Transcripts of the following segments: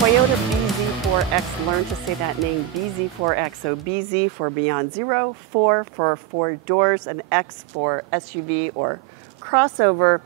Toyota bZ4X, learn to say that name, bZ4X. So BZ for Beyond Zero, 4 for 4 doors, and X for SUV or crossover.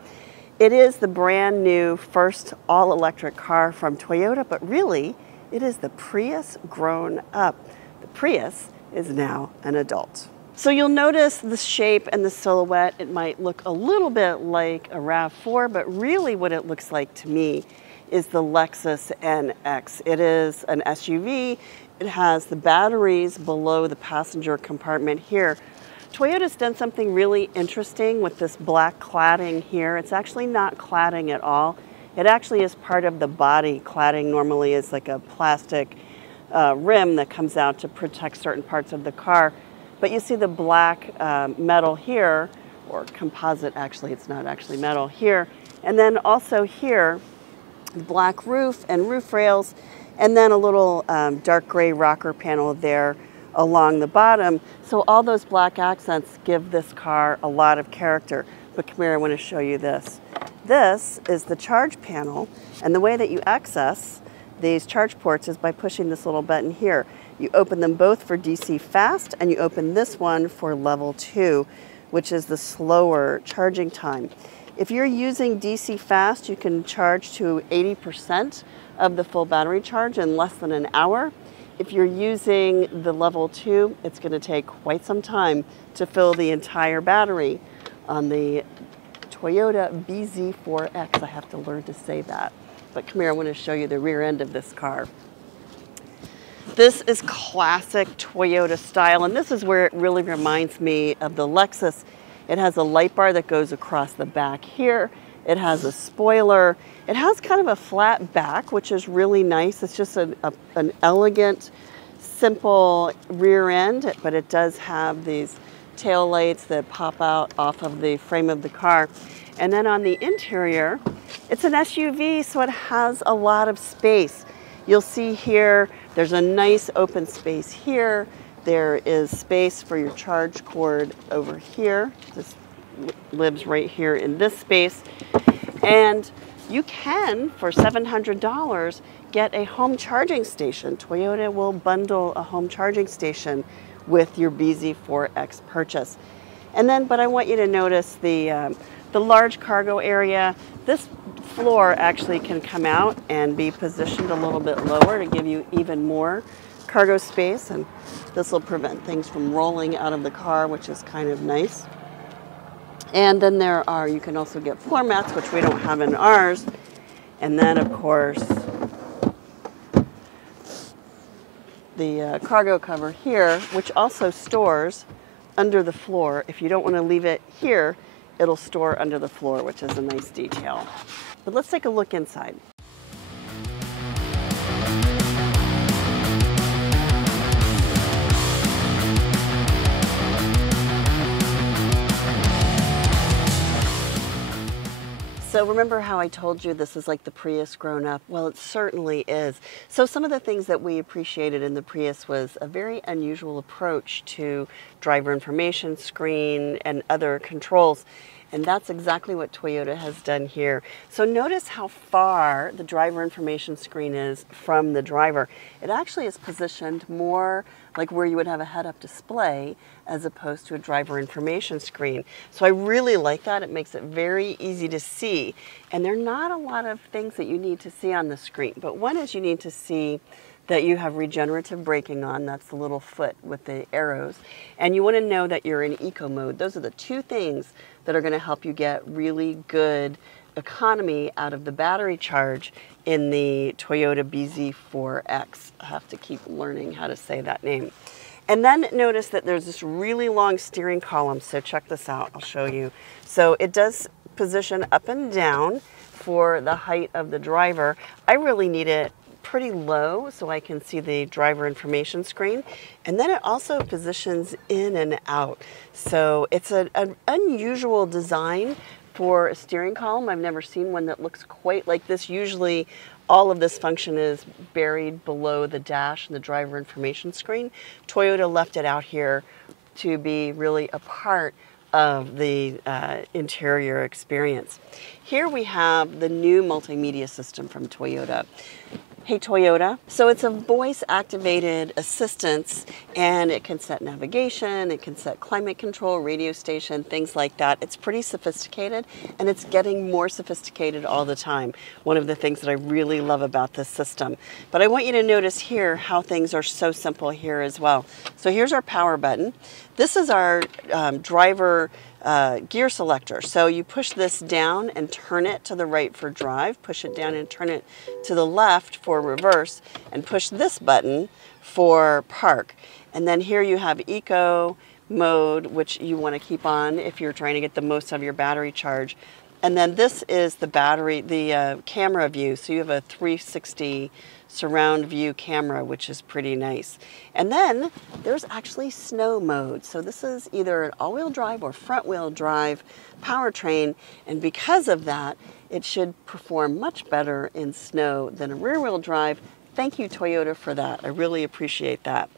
It is the brand new first all-electric car from Toyota, but really it is the Prius grown up. The Prius is now an adult. So you'll notice the shape and the silhouette. It might look a little bit like a RAV4, but really what it looks like to me is the Lexus NX. It is an SUV. It has the batteries below the passenger compartment here. Toyota's done something really interesting with this black cladding here. It's actually not cladding at all. It actually is part of the body. Cladding normally is like a plastic rim that comes out to protect certain parts of the car. But you see the black metal here, or composite actually, it's not actually metal here. And then also here, black roof and roof rails, and then a little dark gray rocker panel there along the bottom. So all those black accents give this car a lot of character. But come here, I want to show you this. This is the charge panel, and the way that you access these charge ports is by pushing this little button here. You open them both for DC fast, and you open this one for level 2, which is the slower charging time. If you're using DC fast, you can charge to 80% of the full battery charge in less than an hour. If you're using the level 2, it's going to take quite some time to fill the entire battery on the Toyota bZ4X. I have to learn to say that. But come here, I want to show you the rear end of this car. This is classic Toyota style, and this is where it really reminds me of the Lexus. It has a light bar that goes across the back here. It has a spoiler. It has kind of a flat back, which is really nice. It's just an elegant, simple rear end, but it does have these tail lights that pop out off of the frame of the car. And then on the interior, it's an SUV, so it has a lot of space. You'll see here, there's a nice open space here. There is space for your charge cord over here. This lives right here in this space. And you can, for $700, get a home charging station. Toyota will bundle a home charging station with your bZ4X purchase. And then, but I want you to notice the large cargo area. This floor actually can come out and be positioned a little bit lower to give you even more cargo space, and this will prevent things from rolling out of the car, which is kind of nice. And then there are, you can also get floor mats, which we don't have in ours. And then of course, the cargo cover here, which also stores under the floor. If you don't want to leave it here, it'll store under the floor, which is a nice detail. But let's take a look inside. So remember how I told you this is like the Prius grown up? Well, it certainly is. So some of the things that we appreciated in the Prius was a very unusual approach to driver information screen and other controls. And that's exactly what Toyota has done here. So notice how far the driver information screen is from the driver. It actually is positioned more like where you would have a head-up display as opposed to a driver information screen. So I really like that. It makes it very easy to see. And there are not a lot of things that you need to see on the screen, but one is you need to see that you have regenerative braking on. That's the little foot with the arrows. And you want to know that you're in eco mode. Those are the two things that are going to help you get really good economy out of the battery charge in the Toyota bZ4X. I have to keep learning how to say that name. And then notice that there's this really long steering column. So check this out, I'll show you. So it does position up and down for the height of the driver. I really need it pretty low so I can see the driver information screen. And then it also positions in and out. So it's an unusual design for a steering column. I've never seen one that looks quite like this. Usually all of this function is buried below the dash and the driver information screen. Toyota left it out here to be really a part of the interior experience. Here we have the new multimedia system from Toyota. Hey Toyota. So it's a voice activated assistance, and it can set navigation, it can set climate control, radio station, things like that. It's pretty sophisticated, and it's getting more sophisticated all the time. One of the things that I really love about this system. But I want you to notice here how things are so simple here as well. So here's our power button. This is our driver gear selector. So you push this down and turn it to the right for drive, push it down and turn it to the left for reverse, and push this button for park. And then here you have eco mode, which you want to keep on if you're trying to get the most out of your battery charge. And then this is the battery, the camera view. So you have a 360 surround view camera, which is pretty nice. And then there's actually snow mode. So this is either an all-wheel drive or front-wheel drive powertrain. And because of that, it should perform much better in snow than a rear-wheel drive. Thank you, Toyota, for that. I really appreciate that.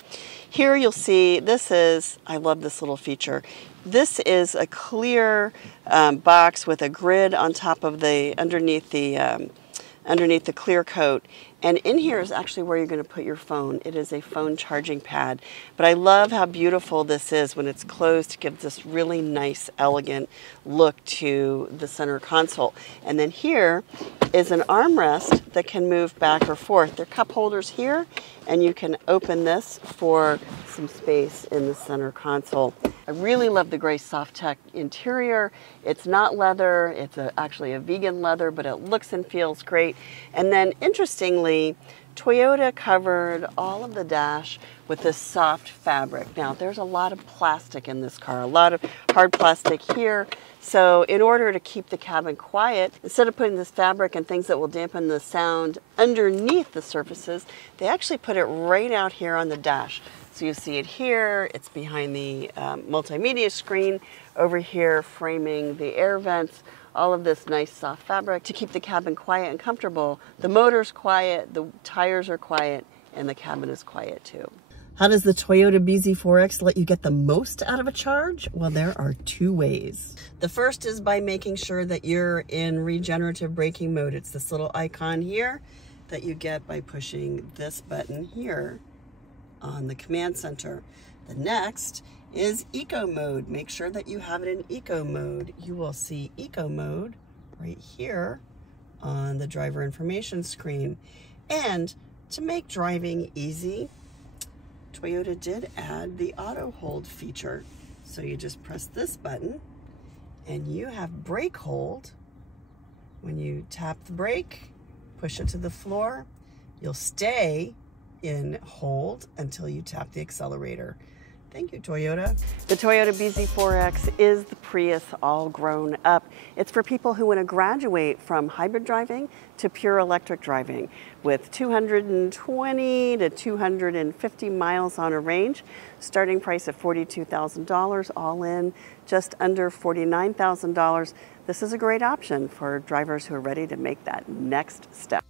Here you'll see, this is, I love this little feature. This is a clear box with a grid on top of the, underneath the clear coat. And in here is actually where you're going to put your phone. It is a phone charging pad. But I love how beautiful this is when it's closed. It gives this really nice, elegant look to the center console. And then here is an armrest that can move back or forth. There are cup holders here, and you can open this for some space in the center console. I really love the gray Softex interior. It's not leather, it's actually a vegan leather, but it looks and feels great. And then interestingly, Toyota covered all of the dash with this soft fabric. Now there's a lot of plastic in this car, a lot of hard plastic here. So in order to keep the cabin quiet, instead of putting this fabric and things that will dampen the sound underneath the surfaces, they actually put it right out here on the dash. So you see it here, it's behind the multimedia screen, over here framing the air vents, all of this nice soft fabric to keep the cabin quiet and comfortable. The motor's quiet, the tires are quiet, and the cabin is quiet too. How does the Toyota bZ4X let you get the most out of a charge? Well, there are two ways. The first is by making sure that you're in regenerative braking mode. It's this little icon here that you get by pushing this button here on the command center. The next is eco mode. Make sure that you have it in eco mode. You will see eco mode right here on the driver information screen. And to make driving easy, Toyota did add the auto hold feature. So you just press this button and you have brake hold. When you tap the brake, push it to the floor, you'll stay in hold until you tap the accelerator. Thank you, Toyota. The Toyota bZ4X is the Prius all grown up. It's for people who want to graduate from hybrid driving to pure electric driving with 220 to 250 miles on a range. Starting price at $42,000, all in just under $49,000. This is a great option for drivers who are ready to make that next step.